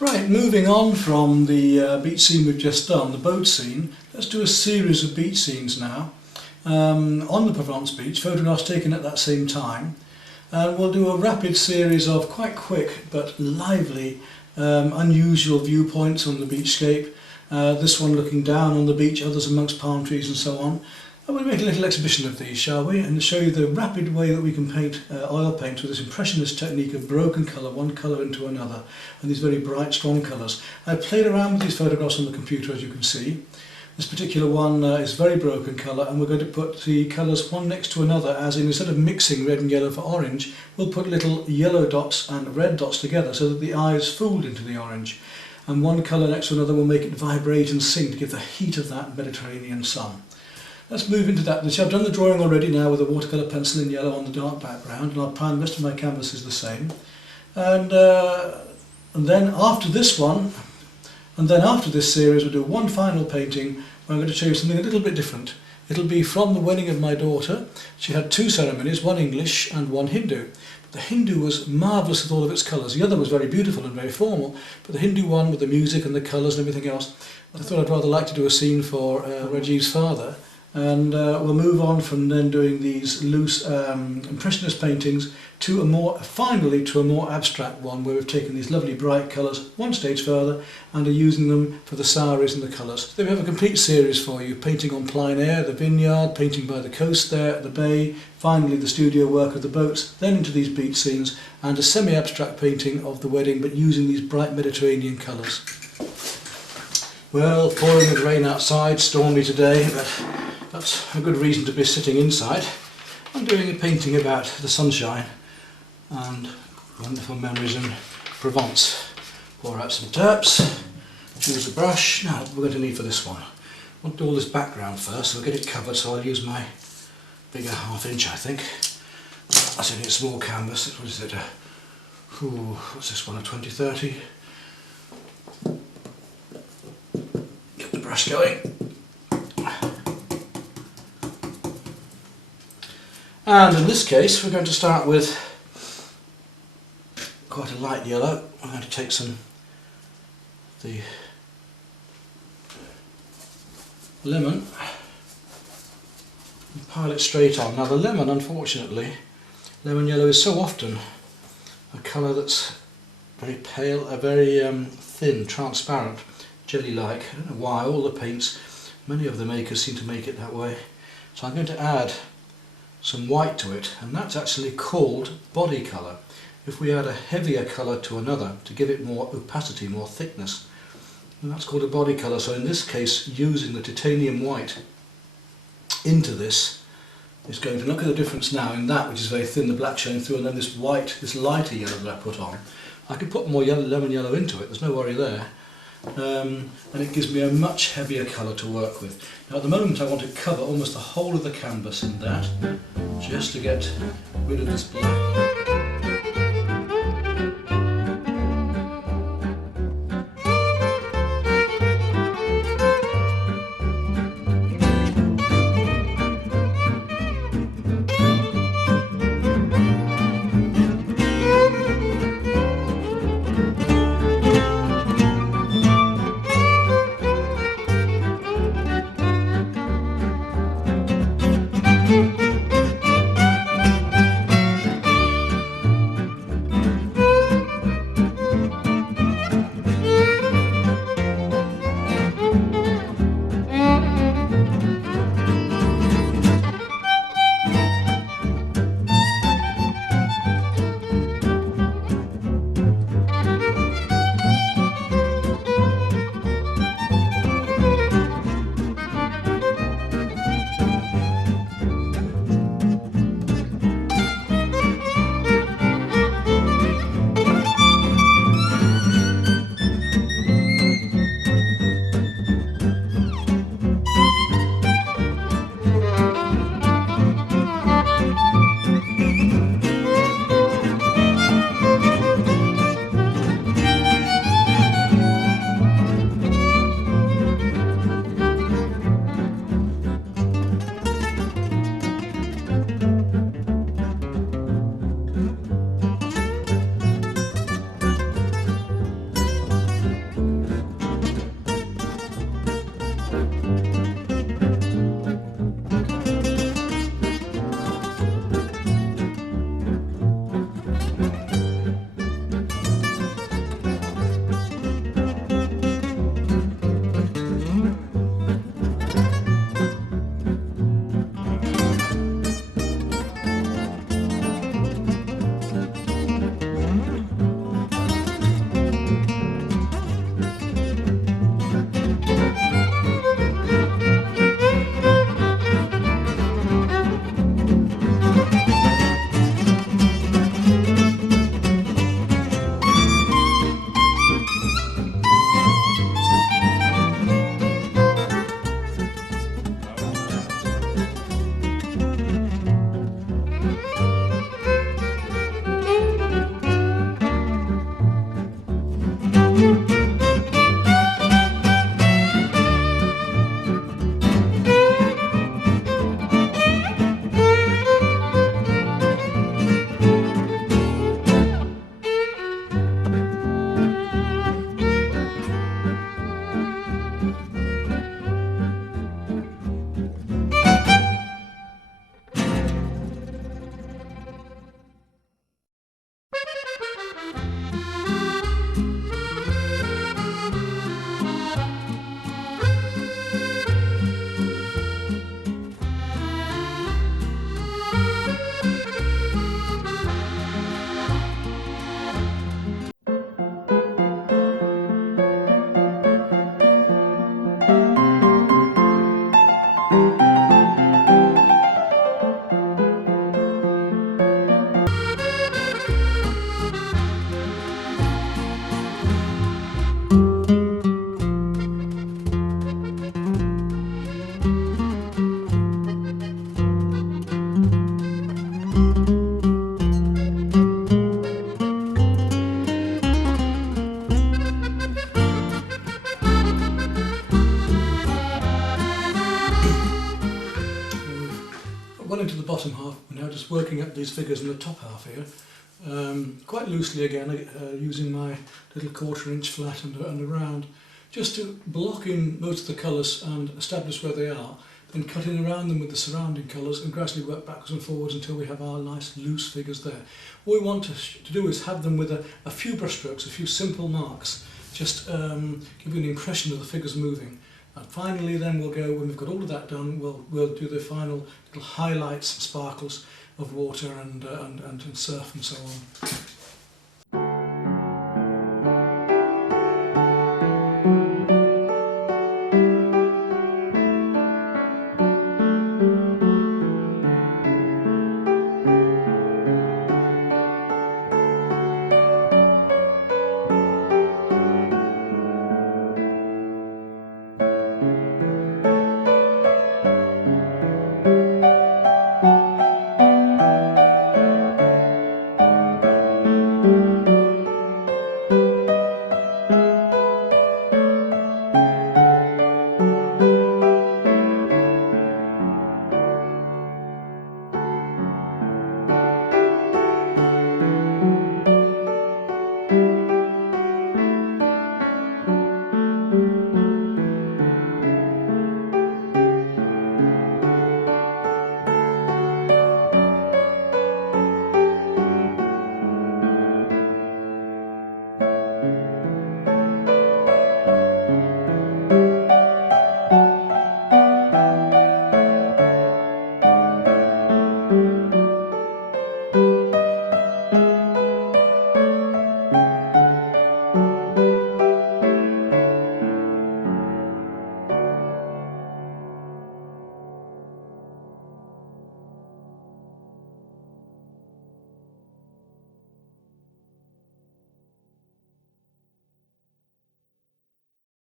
Right, moving on from the beach scene we've just done, the boat scene, let's do a series of beach scenes now. On the Provence beach, photographs taken at that same time. We'll do a rapid series of quite quick but lively, unusual viewpoints on the beachscape. This one looking down on the beach, others amongst palm trees and so on. And we'll make a little exhibition of these, shall we? And show you the rapid way that we can paint oil paint with this impressionist technique of broken colour, one colour into another, and these very bright, strong colours. I've played around with these photographs on the computer, as you can see. This particular one is very broken colour, and we're going to put the colours one next to another, as in, instead of mixing red and yellow for orange, we'll put little yellow dots and red dots together so that the eye is fooled into the orange. And one colour next to another will make it vibrate and sing to give the heat of that Mediterranean sun. Let's move into that. I've done the drawing already now with a watercolour pencil in yellow on the dark background, and I'll plan the rest of my canvas is the same. And then after this one, and then after this series, we'll do one final painting where I'm going to show you something a little bit different. It'll be from the wedding of my daughter. She had two ceremonies, one English and one Hindu. But the Hindu was marvellous with all of its colours. The other was very beautiful and very formal, but the Hindu one with the music and the colours and everything else, I thought I'd rather like to do a scene for Rajiv's father. And we'll move on from then doing these loose impressionist paintings to finally to a more abstract one, where we've taken these lovely bright colours one stage further and are using them for the saris and the colours. Then we have a complete series for you: painting on plein air, the vineyard, painting by the coast there at the bay, finally the studio work of the boats, then into these beach scenes, and a semi-abstract painting of the wedding, but using these bright Mediterranean colours. Well, pouring with rain outside, stormy today, but that's a good reason to be sitting inside. I'm doing a painting about the sunshine and wonderful memories in Provence. Pour out some terps, choose a brush. Now we're going to need for this one, I'll do all this background first, so I'll get it covered, so I'll use my bigger 1/2 inch, I think. That's only a small canvas. What is it? What's this one, a 2030? Get the brush going. And in this case, we're going to start with quite a light yellow. I'm going to take the lemon and pile it straight on. Now the lemon, unfortunately, lemon yellow is so often a colour that's very pale, very thin, transparent, jelly-like. I don't know why, all the paints, many of the makers seem to make it that way. So I'm going to add some white to it, and that's actually called body colour. If we add a heavier colour to another to give it more opacity, more thickness, and that's called a body colour. So in this case, using the titanium white into this is going to, look at the difference now in that, which is very thin, the black showing through, and then this white, this lighter yellow that I put on. I could put more lemon yellow into it, there's no worry there. And it gives me a much heavier colour to work with. Now at the moment I want to cover almost the whole of the canvas in that, just to get rid of this black. Well into the bottom half, we're now just working up these figures in the top half here, quite loosely again, using my little 1/4 inch flat and a round, just to block in most of the colours and establish where they are, then cutting around them with the surrounding colours and gradually work backwards and forwards until we have our nice loose figures there. What we want to do is have them with a few brush strokes, a few simple marks, just give you an impression of the figures moving. And finally then we'll go, when we've got all of that done, we'll do the final little highlights and sparkles of water and surf and so on.